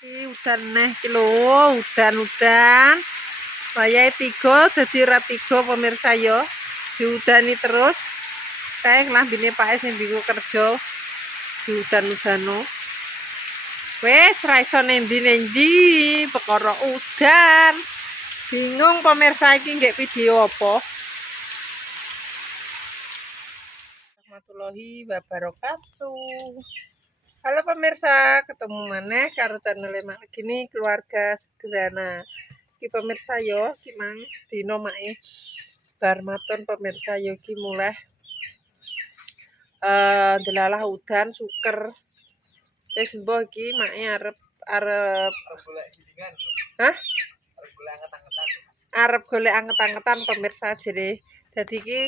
Iki udan neh iki lho, udan-udan. Wayahe 3 dadi ora 3 pemirsa ya. Diudani terus. Kae lambene Pak sing dienggo kerja. Diudan-udano. Wes ra iso nendi-nendi perkara udan. Bingung pemirsa iki nggih video apa. Warahmatullahi wabarakatuh. Halo pemirsa, ketemu maneh karo channel Mak gini keluarga sederhana. Iki pemirsa yo, iki mang sedina mae bar maton pemirsa yo iki mulai delalah udan suker. Wis mbah iki mae arep golek gilingan. Hah? Arep golek anget-angetan pemirsa jere. Dadi iki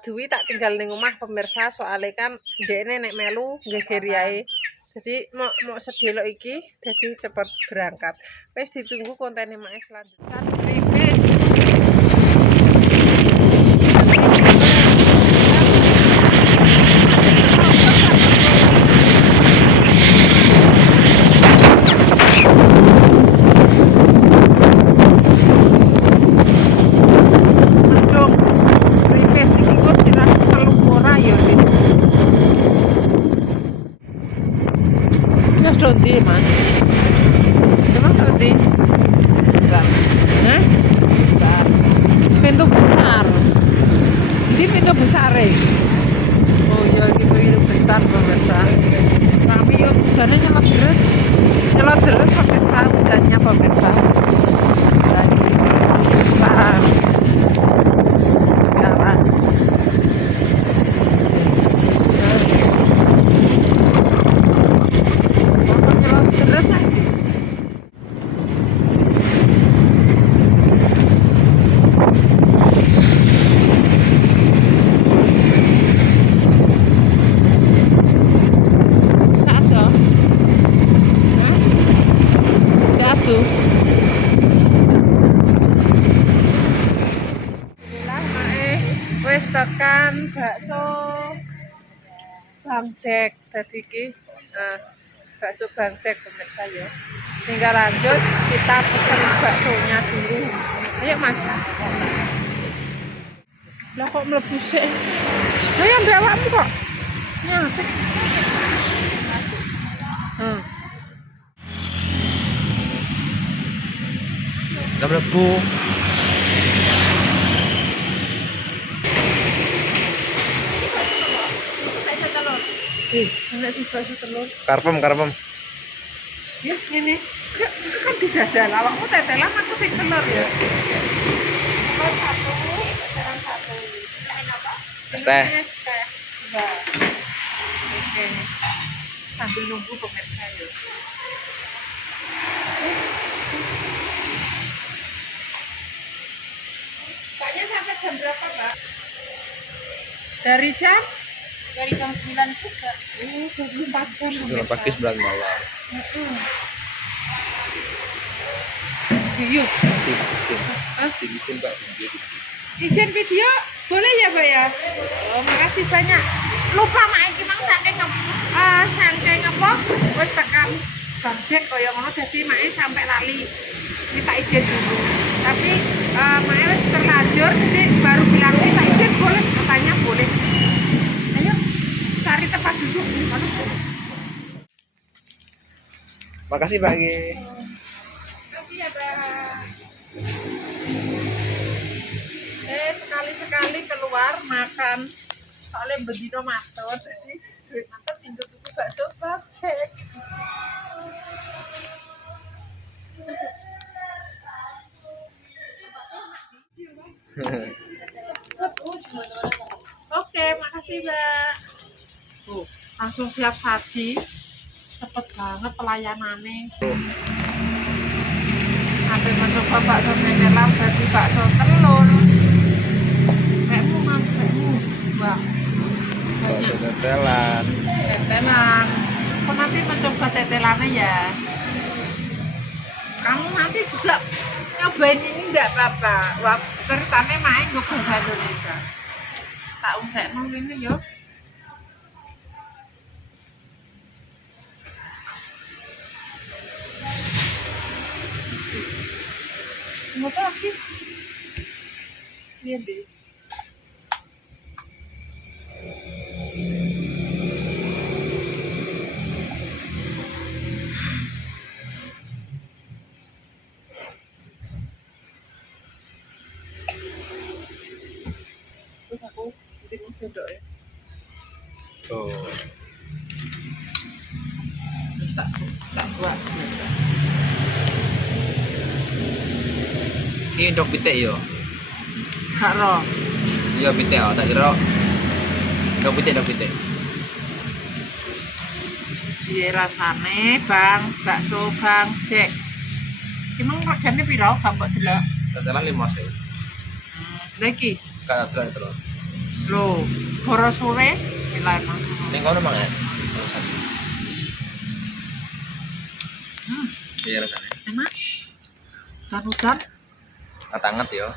Dwi tak tinggal ning omah pemirsa soalnya kan ndekne nek melu nggegeri ae. Jadi mau sedelok iki dadi cepet berangkat. Wis ditunggu kontene mak selanjutnya. Ribet. Di mas, emang di pintu besar, di pintu besar oh iya di pintu besar pemirsa. Kami yuk udaranya nyelot terus pemirsa, hujannya pemirsa lagi besar sekarang. Wis tekan bakso Bang Jack tadi iki bakso Bang Jack pemirsa ya. Tinggal lanjut kita pesen baksonya dulu. Ayo Mas. Lah kok mlebu sik? Lah yang awakmu kok. Nyapis. Lah mlebu. Enak sih bakso telur. Karpem. Yes, ngene. Kan dijajal awakmu tetelan aku sing telur ya. Telur satu, garam satu. Kayak apa? Es teh. Enggak. Oke. Sambil nunggu pemirsa ya. Paknya sampai jam berapa, Pak? Dari jam 9 juga. 24 jam. Jam pagi 9 malam. Yuk. Izin Pak. Izin video boleh ya Pak ya? Oh, makasih banyak. Lupa mak iki mang saking apa? Wis tekan Bang Jack kaya ngono dadi mak sampai lali minta izin dulu. Tapi mak wis terlanjur jadi baru bilang minta izin boleh, katanya boleh. Ayo cari tempat duduk di mana? Makasih Pak. Makasih ya Pak. Sekali-sekali keluar makan soalnya bedino matur jadi duit matur tinggal tuku bakso Bang Jack. Oke, makasih Mbak. Langsung siap saji, cepet banget pelayanannya. Sampai mencoba bakso menelam jadi bakso telur. Wah, Bakso tetelan. Kau nanti mencoba tetelannya ya. Kamu nanti juga nyobain ini enggak apa-apa. Wah, ceritanya main ke bahasa Indonesia. Tak usah ini yo. doke. Oh. Wis tak buat. Ini dok pitik yo. Gak ro. Iya pitik tak kira. Dok pitik. Piye rasane, Bang? Bakso Bang Jack. Emang regane piro? Gak mbok delok. Tetelan 5.000. Lha iki Kan aturan terus. lho, boro sore bismillahirrahmanirrahim. Ning kono mangan. Hmm, Iya rasane. enak. Dan Anget yo.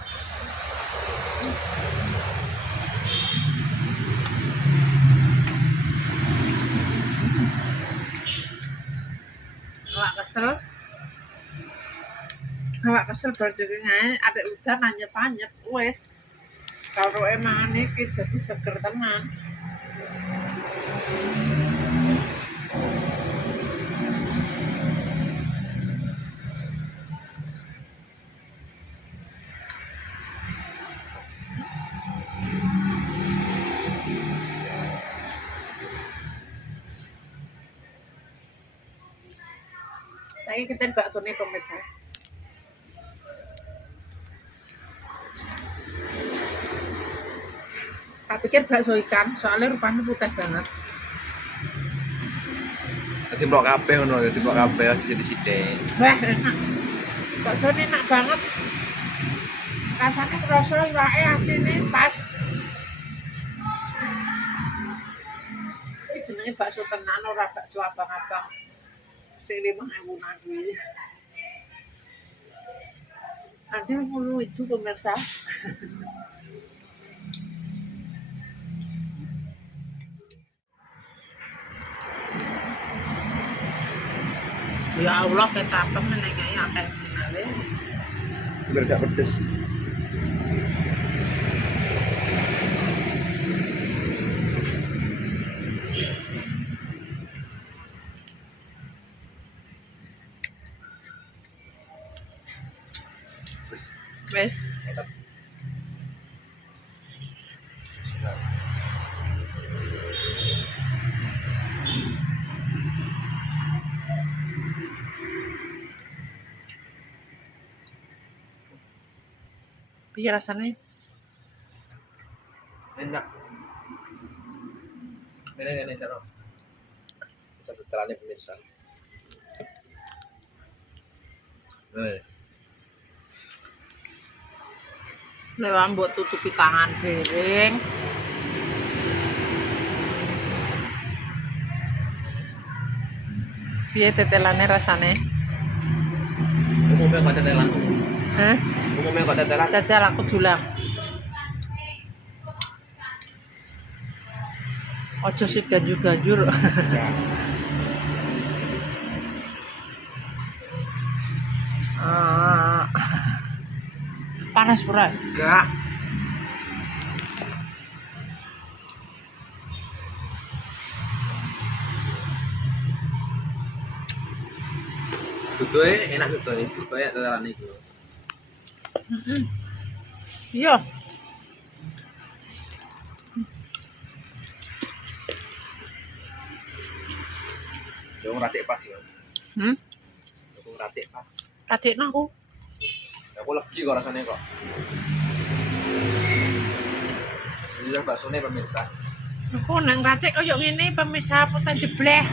awak kesel bar jogging ae adek udan anyep-anyep wis. Karo emang iki dadi seger tenan. Lagi kita baksone pemirsa. Tak pikir bakso ikan, soalnya rupanya putih banget. Dadi mrok kabeh ngono, dadi mrok kabeh sithik-sithik. Wah, enak. Bakso ini enak banget. Rasanya kerasa iwake asine pas. Ini jenenge bakso tenan ora bakso abang-abang. Sing 5.000 kuwi. Nanti mulu itu pemirsa. Ya Allah, kecapem neneknya akeh menale. Biar gak pedes. Wes. Piye rasane? Enak. Ini cara. Bisa setelannya pemirsa. Lewat mbok tutupi tangan piring. Piye tetelane rasane? Umumnya kok tetelan. Hah? Umumnya kok tetelan. Sesal aku dulang. Ojo sip ganjur-ganjur. Ya. Panas pura. Enggak. Duduhe enak duduhe. Duduhe tetelan iku. Iya. Yo ngracik pas yo. Aku ngracik pas. Racikno aku. Aku legi kok rasanya kok. Ini baksone pemirsa. Aku nang racik koyo ngene pemirsa putan jebleh.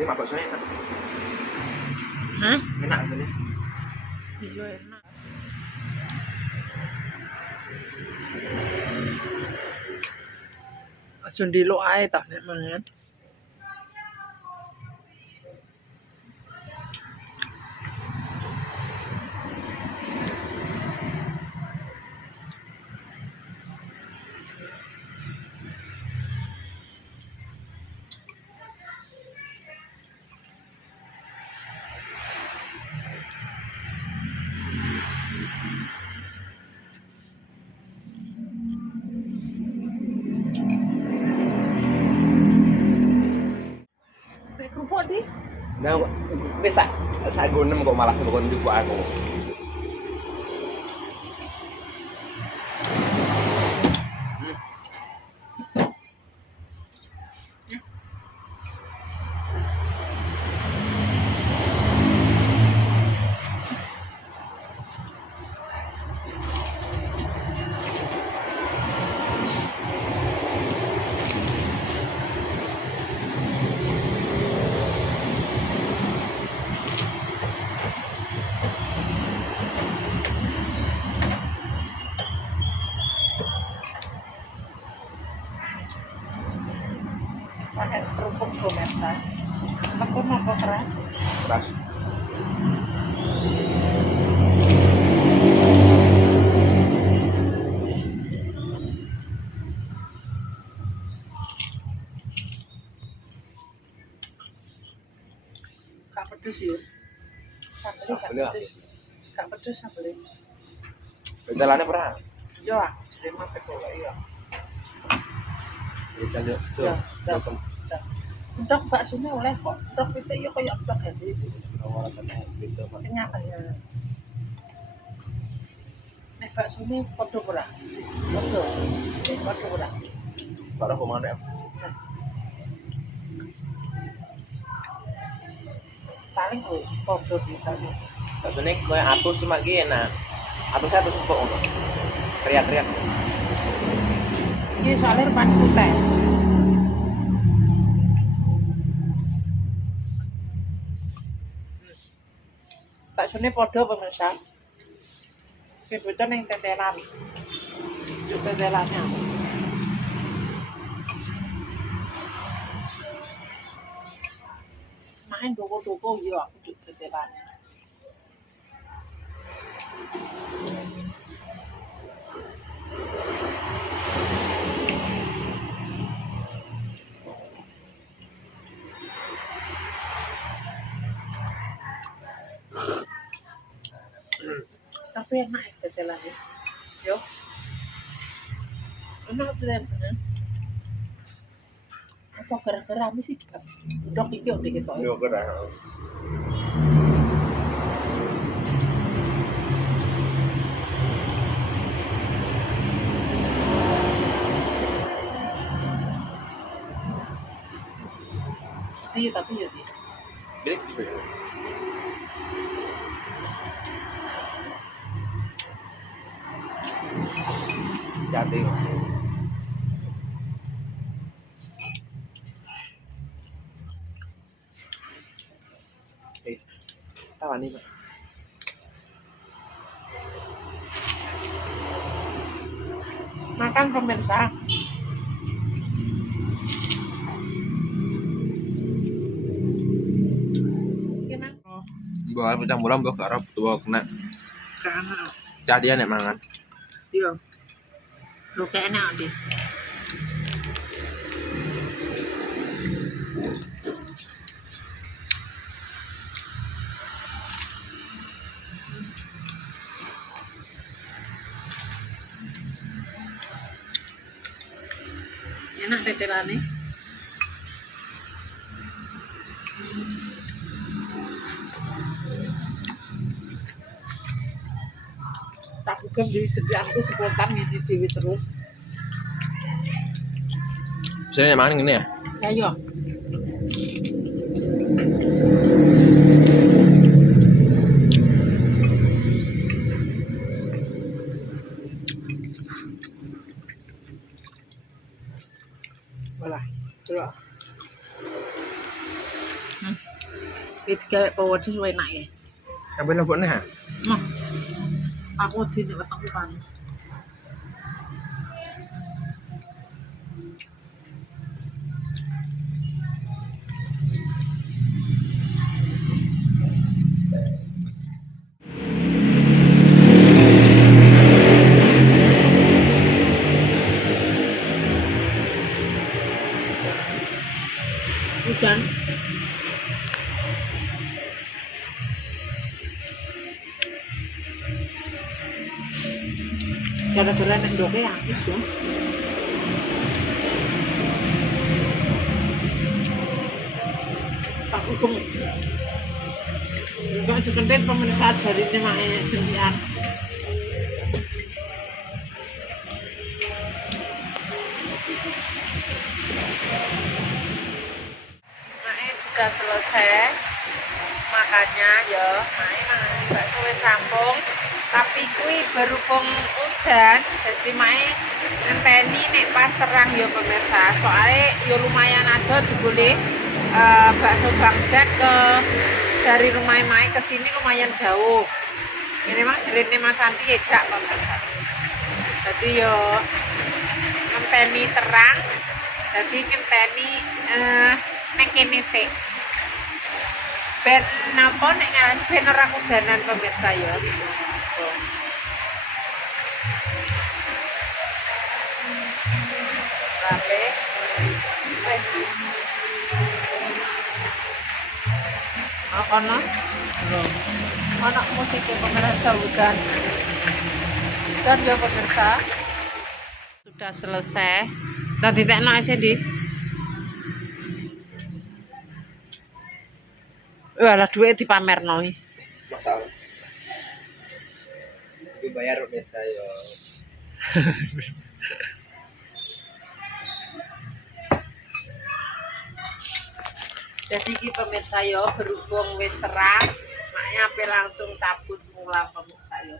Ini mak baksone enak. Hah? Enak rasanya. Iya enak. Aja ndelok ae tak nek mangan. Nah, wis sak gonem kok malah kok njupuk aku. Pakai kerupuk gometa. Aku mau keras. Keras. Gak pedes ya. Gak pedes sambelnya. Jalannya pernah. Yo, jadi mampir kok ya. Jalan tuh. Ya, Ndok baksonya oleh kok. Ndok pitik yo koyo ndok ganti. Awal kena gitu Pak. Kenyang ya. Nek baksone padha ora? Padha. Padha ora? Para pemandai. Paling kok padha ditanya. Maksudnya kayak atus cuma gini nah. Atusnya atus empuk ngono. Teriak-teriak. Iki soalnya repan putih. Baksone padha pemirsa. Bebeta ning tetelan. Juk tetelannya. Main doko-doko yo aku juk tetelannya. Tapi enak ya tetelannya. Yo. Enak tetelannya. Apa gara-gara rame sih? Ndok iki yo diketok. Yo keren. Iya tapi yo di. Bilik di sini. Jadi. Tahu nih Pak. Makan pemirsa. Gimana? Oh, Bawa pecah bulan bawa ke Arab tua kena. karena Jadi nek mangan. iya. Lu kayak enak deh. Enak tetelane. Tak bukan di sediaanku spontan ngisi dewi terus. Sini nek mangan ini ya. Ya yo. Walah, delok. Itu kayak pewadah enak ya. Kabeh lembutne ha. Mah. Aku di nek wetengku kan. Hujan. Gara-gara nek ndoke habis ya. Aku hukum juga cekentin pemirsa jari ini makanya jentian makanya sudah selesai makannya ya makanya bakso wis rampung tapi kui berhubung udan jadi makanya ngenteni nek pas terang ya pemirsa soalnya ya lumayan ada boleh bakso Bang Jack ke dari rumah Mai ke sini lumayan jauh. Ini memang jelinnya Mas Santi ya gak pemirsa. Jadi yo ngenteni terang, jadi ngenteni neng kene sik. Ben napa nek ngaran ben ora kudanan pemirsa ya. Rape. Apa no? Anak musik yang pemirsa hujan. Dan ya pemirsa sudah selesai. Tadi tak nak di. Walah duit dipamer no. Masalah. Dibayar biasa ya. Jadi ini pemirsa yo berhubung wis terang, maknya ape langsung cabut mulang pemirsa yo.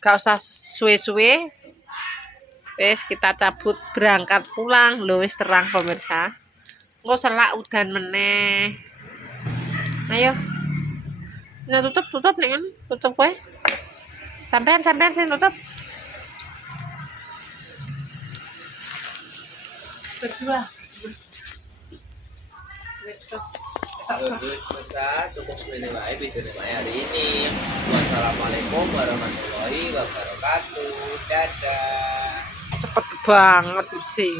Gak usah suwe-suwe. Wis kita cabut berangkat pulang lho wis terang pemirsa. Engko selak udan meneh. Ayo. Nah tutup nih kan, tutup kowe. Sampean sing tutup. Berdua. Cukup segini wae video hari ini. Wassalamualaikum warahmatullahi wabarakatuh. Dadah. Cepet banget sih.